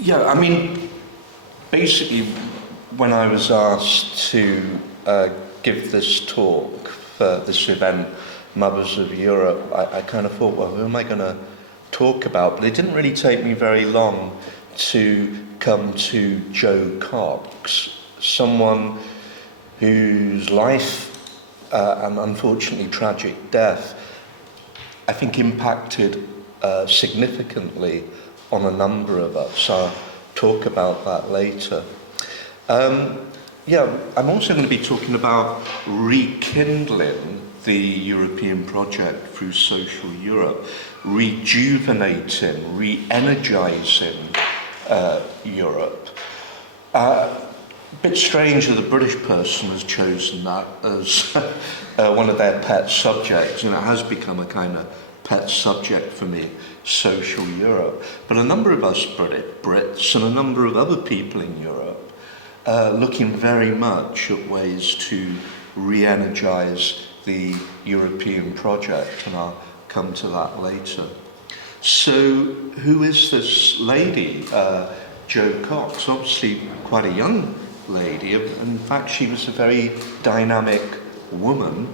Yeah, I mean, basically, when I was asked to give this talk for this event, Mothers of Europe, I kind of thought, well, who am I going to talk about? But it didn't really take me very long to come to Jo Cox, someone whose life and unfortunately tragic death, I think, impacted significantly on a number of us. I'll talk about that later. I'm also going to be talking about rekindling the European project through social Europe, rejuvenating, re-energising Europe. A bit strange that a British person has chosen that as one of their pet subjects, and it has become a kind of pet subject for me, social Europe. But a number of us Brits and a number of other people in Europe looking very much at ways to re-energise the European project, and I'll come to that later. So, who is this lady, Jo Cox? Obviously quite a young lady. In fact, she was a very dynamic woman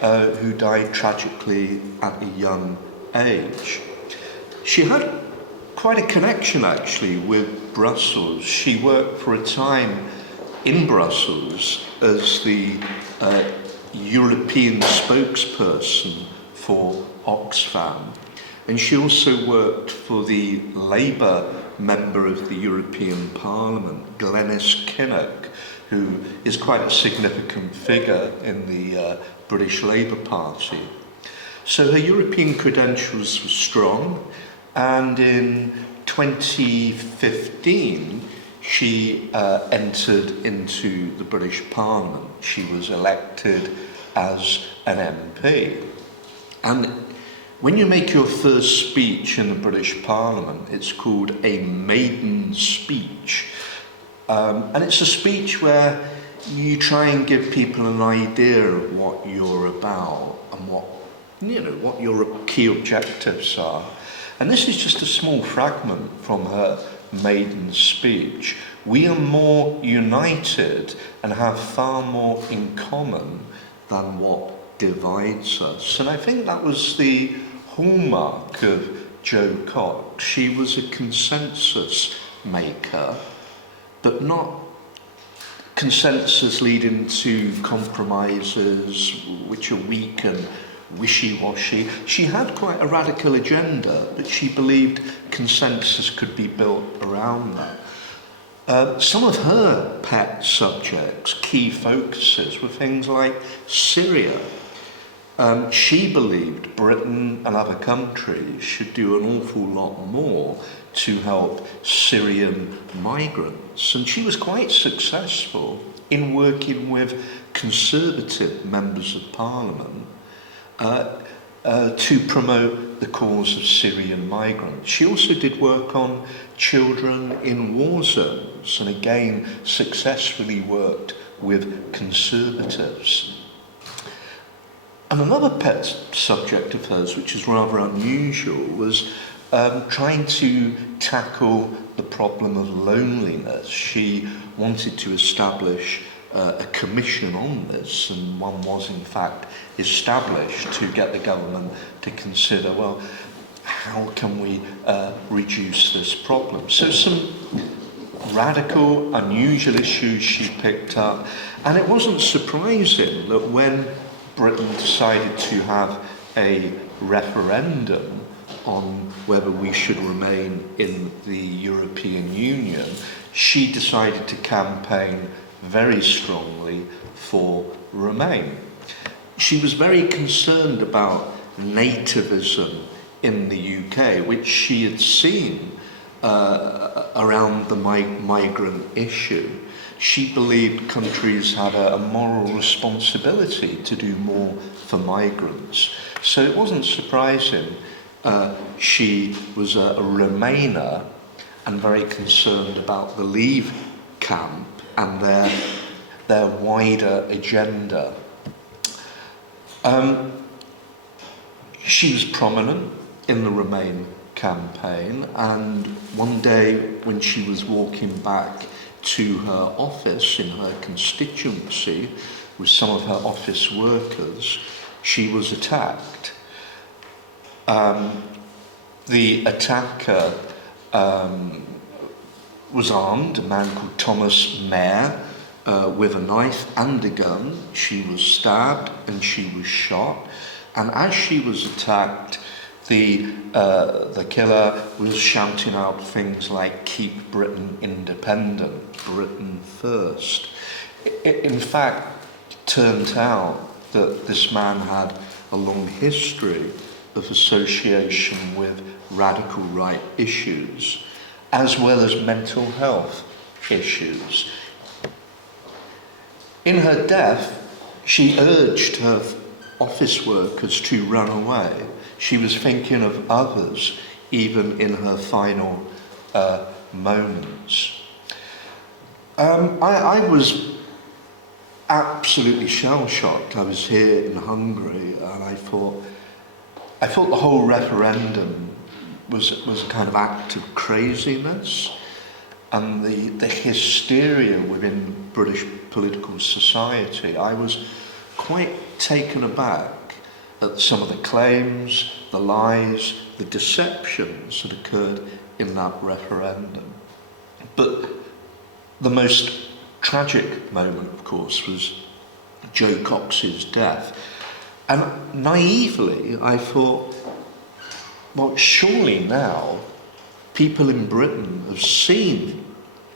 who died tragically at a young age. She had quite a connection actually with Brussels. She worked for a time in Brussels as the European spokesperson for Oxfam, and she also worked for the Labour member of the European Parliament, Glenys Kinnock, who is quite a significant figure in the British Labour Party. So her European credentials were strong, and in 2015 she entered into the British Parliament. She was elected as an MP. And when you make your first speech in the British Parliament, it's called a maiden speech. And it's a speech where you try and give people an idea of what you're about and what your key objectives are. And this is just a small fragment from her maiden speech. We are more united and have far more in common than what divides us. And I think that was the hallmark of Jo Cox. She was a consensus maker, but not consensus leading to compromises which are weak and wishy-washy. She had quite a radical agenda, but she believed consensus could be built around that. Some of her pet subjects, key focuses, were things like Syria. She believed Britain and other countries should do an awful lot more to help Syrian migrants. And she was quite successful in working with Conservative members of Parliament to promote the cause of Syrian migrants. She also did work on children in war zones, and again successfully worked with Conservatives. And another pet subject of hers, which is rather unusual, was trying to tackle the problem of loneliness. She wanted to establish a commission on this, and one was in fact established to get the government to consider, well, how can we reduce this problem? So some radical, unusual issues she picked up, and it wasn't surprising that when Britain decided to have a referendum on whether we should remain in the European Union, she decided to campaign very strongly for Remain. She was very concerned about nativism in the UK, which she had seen around the migrant issue. She believed countries had a moral responsibility to do more for migrants. So it wasn't surprising she was a Remainer and very concerned about the Leave camp and their wider agenda. She was prominent in the Remain campaign, and one day when she was walking back to her office in her constituency with some of her office workers, she was attacked. The attacker was armed, a man called Thomas Mayer, with a knife and a gun. She was stabbed and she was shot. And as she was attacked, the killer was shouting out things like, "Keep Britain independent, Britain first." In fact, it turned out that this man had a long history of association with radical right issues, as well as mental health issues. In her death, she urged her office workers to run away. She was thinking of others, even in her final moments. I was absolutely shell-shocked. I was here in Hungary, and I thought the whole referendum was a kind of act of craziness, and the hysteria within British political society. I was quite taken aback at some of the claims, the lies, the deceptions that occurred in that referendum. But the most tragic moment, of course, was Jo Cox's death. And naively, I thought, well, surely now people in Britain have seen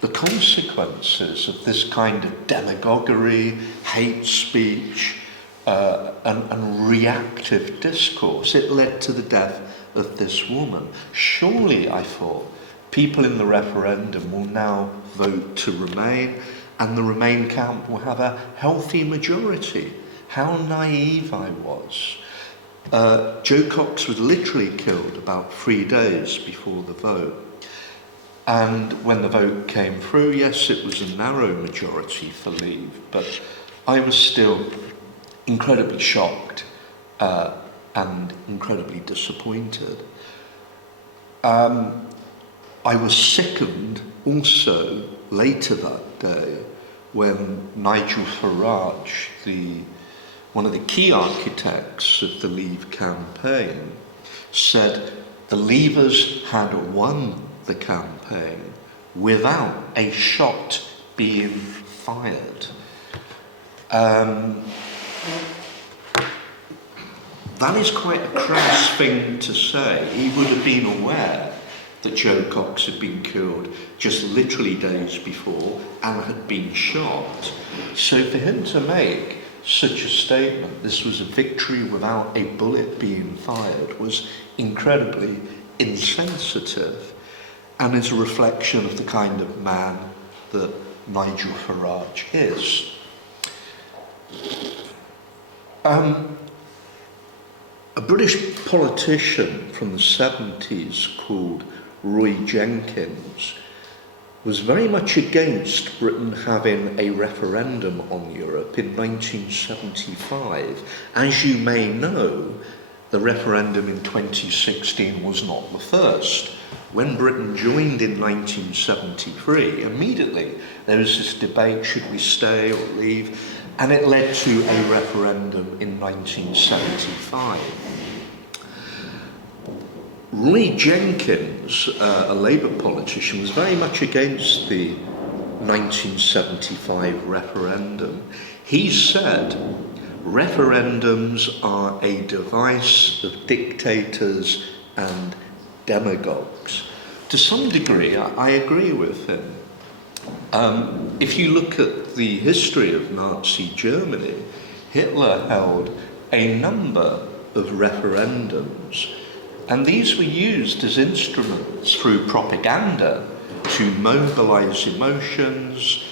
the consequences of this kind of demagoguery, hate speech, and reactive discourse. It led to the death of this woman. Surely, I thought, people in the referendum will now vote to remain, and the Remain camp will have a healthy majority. How naive I was. Jo Cox was literally killed about 3 days before the vote. And when the vote came through, yes, it was a narrow majority for Leave, but I was still incredibly shocked and incredibly disappointed. I was sickened also later that day when Nigel Farage, one of the key architects of the Leave campaign, said the Leavers had won the campaign without a shot being fired. That is quite a crass thing to say. He would have been aware that Jo Cox had been killed just literally days before and had been shot. So for him to make such a statement, this was a victory without a bullet being fired, was incredibly insensitive, and is a reflection of the kind of man that Nigel Farage is. A British politician from the 70s called Roy Jenkins was very much against Britain having a referendum on Europe in 1975. As you may know, the referendum in 2016 was not the first. When Britain joined in 1973, immediately there was this debate, should we stay or leave? And it led to a referendum in 1975. Roy Jenkins, a Labour politician, was very much against the 1975 referendum. He said, referendums are a device of dictators and demagogues. To some degree, I agree with him. If you look at the history of Nazi Germany, Hitler held a number of referendums, and these were used as instruments through propaganda to mobilize emotions,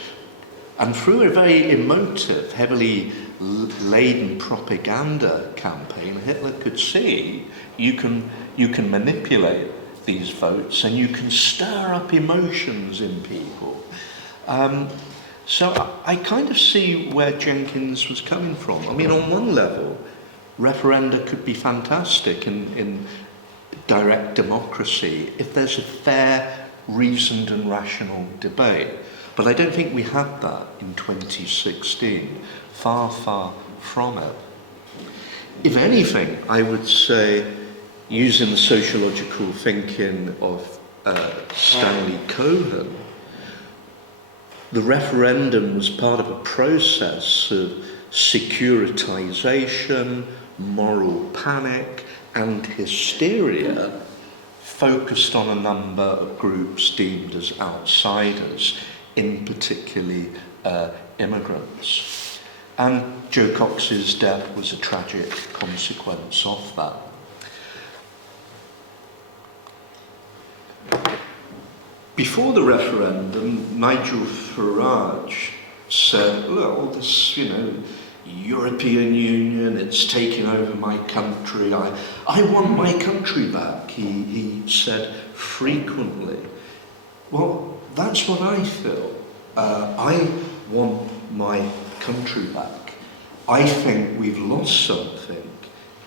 and through a very emotive, heavily laden propaganda campaign, Hitler could see you can manipulate these votes and you can stir up emotions in people. So I kind of see where Jenkins was coming from. I mean, on one level, referenda could be fantastic in direct democracy if there's a fair, reasoned and rational debate. But I don't think we had that in 2016. Far, far from it. If anything, I would say, using the sociological thinking of Stanley Cohen, the referendum was part of a process of securitization, moral panic, and hysteria focused on a number of groups deemed as outsiders, in particularly immigrants. And Joe Cox's death was a tragic consequence of that. Before the referendum, Nigel Farage said, look, all this, European Union, it's taking over my country, I want my country back, he said frequently. Well, that's what I feel. I want my country back. I think we've lost something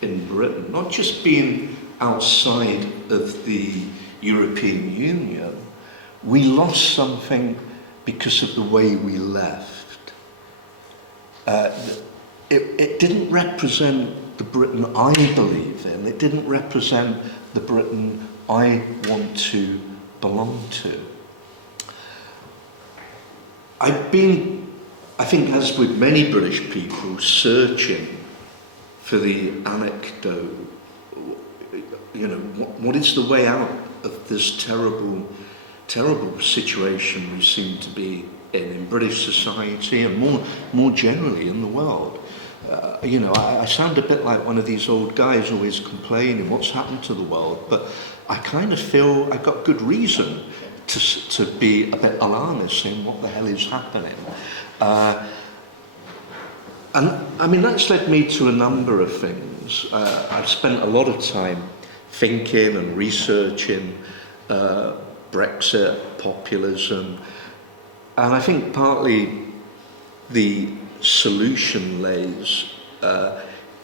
in Britain, not just being outside of the European Union, we lost something because of the way we left. It didn't represent the Britain I believe in. It didn't represent the Britain I want to belong to. I've been, I think as with many British people, searching for the anecdote. What is the way out of this terrible situation we seem to be in British society and more generally in the world. I sound a bit like one of these old guys always complaining what's happened to the world, but I kind of feel I've got good reason to be a bit alarmist in what the hell is happening. And that's led me to a number of things. I've spent a lot of time thinking and researching Brexit, populism, and I think partly the solution lays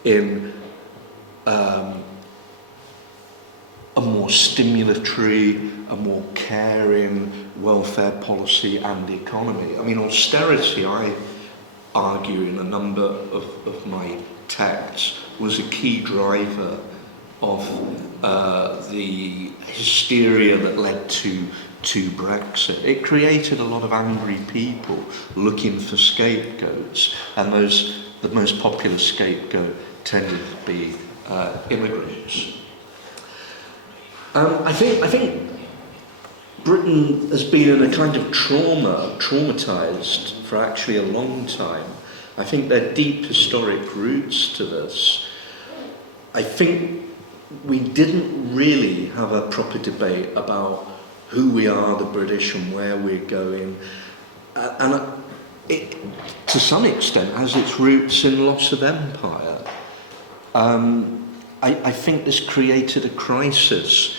in a more stimulatory, a more caring welfare policy and economy. Austerity, I argue in a number of my texts, was a key driver of the hysteria that led to Brexit. It created a lot of angry people looking for scapegoats, and the most popular scapegoat tended to be immigrants. I think Britain has been in a kind of traumatised for actually a long time. I think there are deep historic roots to this. I think we didn't really have a proper debate about who we are, the British, and where we're going. And it, to some extent, has its roots in loss of empire. I think this created a crisis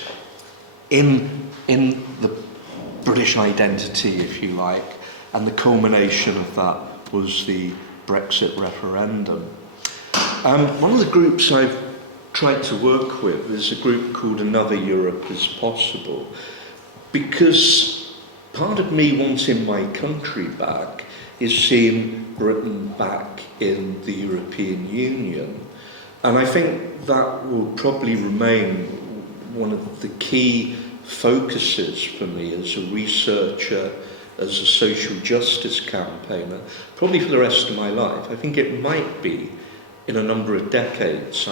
in the British identity, if you like, and the culmination of that was the Brexit referendum. One of the groups I've tried to work with is a group called Another Europe is Possible, because part of me wanting my country back is seeing Britain back in the European Union. And I think that will probably remain one of the key focuses for me as a researcher, as a social justice campaigner, probably for the rest of my life. I think it might be in a number of decades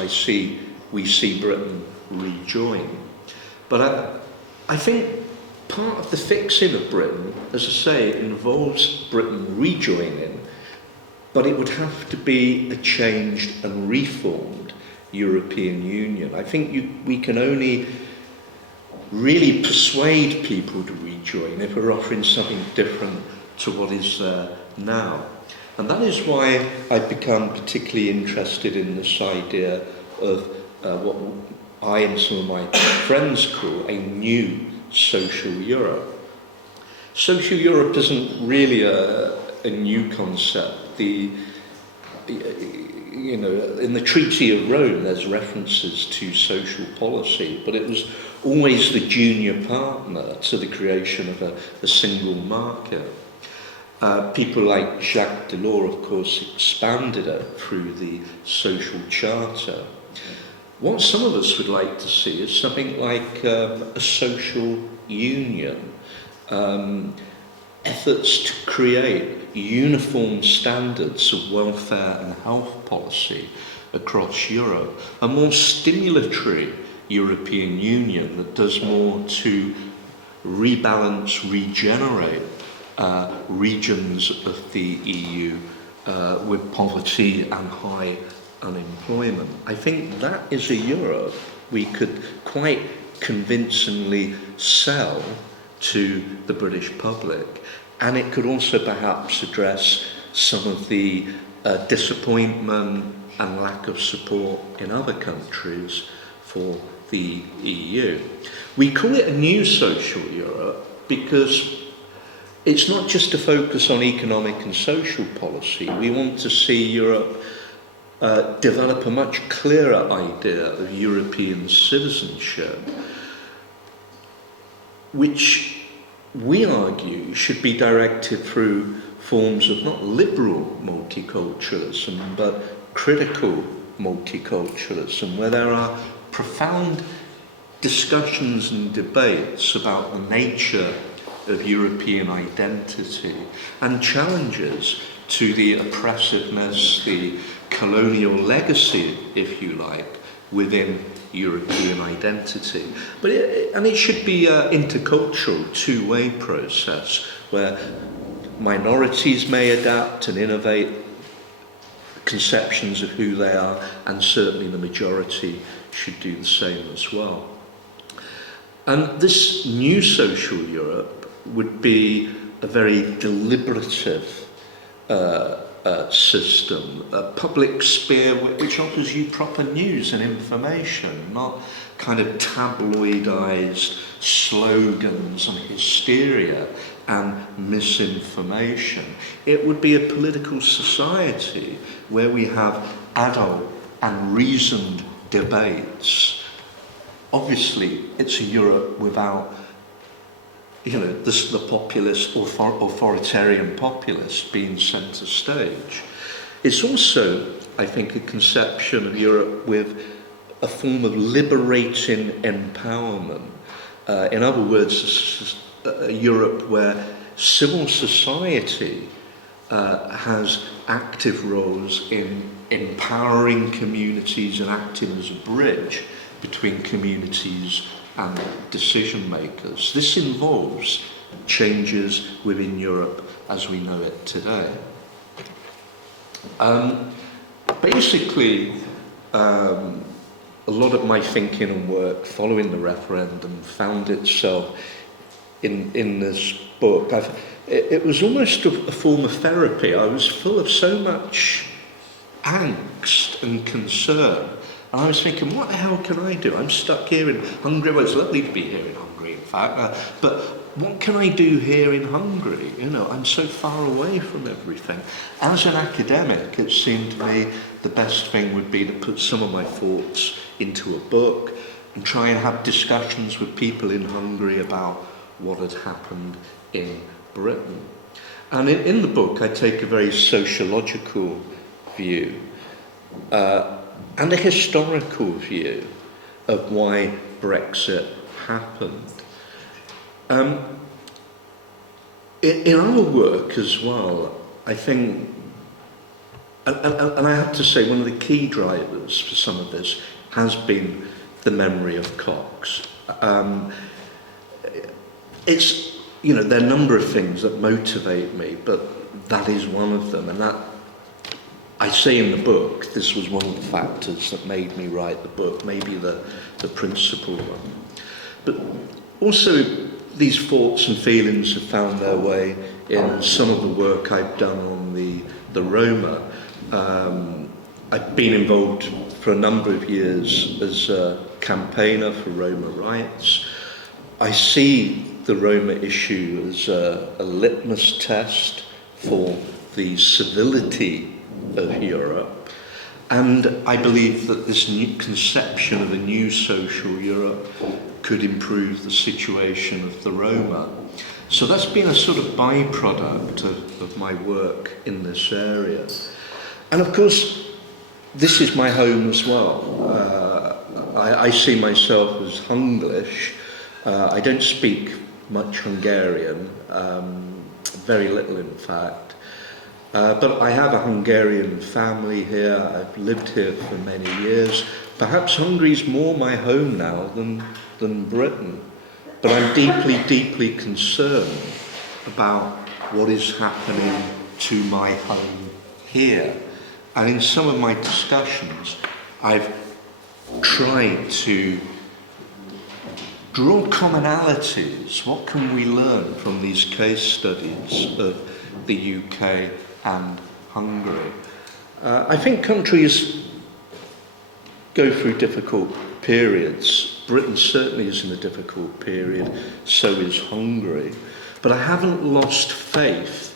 we see Britain rejoin. But I think part of the fixing of Britain, as I say, involves Britain rejoining, but it would have to be a changed and reformed European Union. I think we can only really persuade people to rejoin if we're offering something different to what is there now. And that is why I've become particularly interested in this idea of what I and some of my friends call a new social Europe. Social Europe isn't really a new concept. you know, in the Treaty of Rome, there's references to social policy, but it was always the junior partner to the creation of a single market. People like Jacques Delors, of course, expanded it through the social charter. What some of us would like to see is something like a social union, efforts to create uniform standards of welfare and health policy across Europe, a more stimulatory European Union that does more to rebalance, regenerate regions of the EU with poverty and high unemployment. I think that is a Europe we could quite convincingly sell to the British public, and it could also perhaps address some of the disappointment and lack of support in other countries for the EU. We call it a new social Europe because it's not just a focus on economic and social policy. We want to see Europe develop a much clearer idea of European citizenship, which we argue should be directed through forms of not liberal multiculturalism, but critical multiculturalism, where there are profound discussions and debates about the nature of European identity and challenges to the oppressiveness, the colonial legacy, if you like, within European identity. But it should be an intercultural, two-way process where minorities may adapt and innovate conceptions of who they are, and certainly the majority should do the same as well. And this new social Europe would be a very deliberative system, a public sphere which offers you proper news and information, not kind of tabloidized slogans and hysteria and misinformation. It would be a political society where we have adult and reasoned debates. Obviously, it's a Europe without, you know, the populist, authoritarian populist being centre stage. It's also, I think, a conception of Europe with a form of liberating empowerment. In other words, a Europe where civil society has active roles in empowering communities and acting as a bridge between communities and decision makers. This involves changes within Europe as we know it today. Basically, a lot of my thinking and work following the referendum found itself in this book. It was almost a form of therapy. I was full of so much angst and concern. And I was thinking, what the hell can I do? I'm stuck here in Hungary. Well, it's lovely to be here in Hungary, in fact. But what can I do here in Hungary? You know, I'm so far away from everything. As an academic, it seemed to me the best thing would be to put some of my thoughts into a book and try and have discussions with people in Hungary about what had happened in Britain. And in the book, I take a very sociological view. And a historical view of why Brexit happened. In our work as well, I think, and I have to say, one of the key drivers for some of this has been the memory of Cox. It's, you know, there are a number of things that motivate me, but that is one of them, and that, I say in the book, this was one of the factors that made me write the book, maybe the principal one. But also, these thoughts and feelings have found their way in some of the work I've done on the Roma. I've been involved for a number of years as a campaigner for Roma rights. I see the Roma issue as a litmus test for the civility of Europe, And I believe that this new conception of a new social Europe could improve the situation of the Roma. So that's been a sort of byproduct of my work in this area. And of course, this is my home as well. I see myself as Hunglish. I don't speak much Hungarian, very little in fact. But I have a Hungarian family here. I've lived here for many years. Perhaps Hungary's more my home now than Britain. But I'm deeply, deeply concerned about what is happening to my home here. And in some of my discussions, I've tried to draw commonalities. What can we learn from these case studies of the UK and Hungary? I think countries go through difficult periods. Britain certainly is in a difficult period, so is Hungary. But I haven't lost faith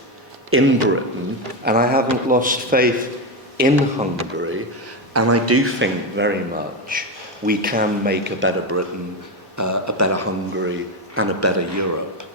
in Britain, and I haven't lost faith in Hungary, and I do think very much we can make a better Britain, a better Hungary, and a better Europe.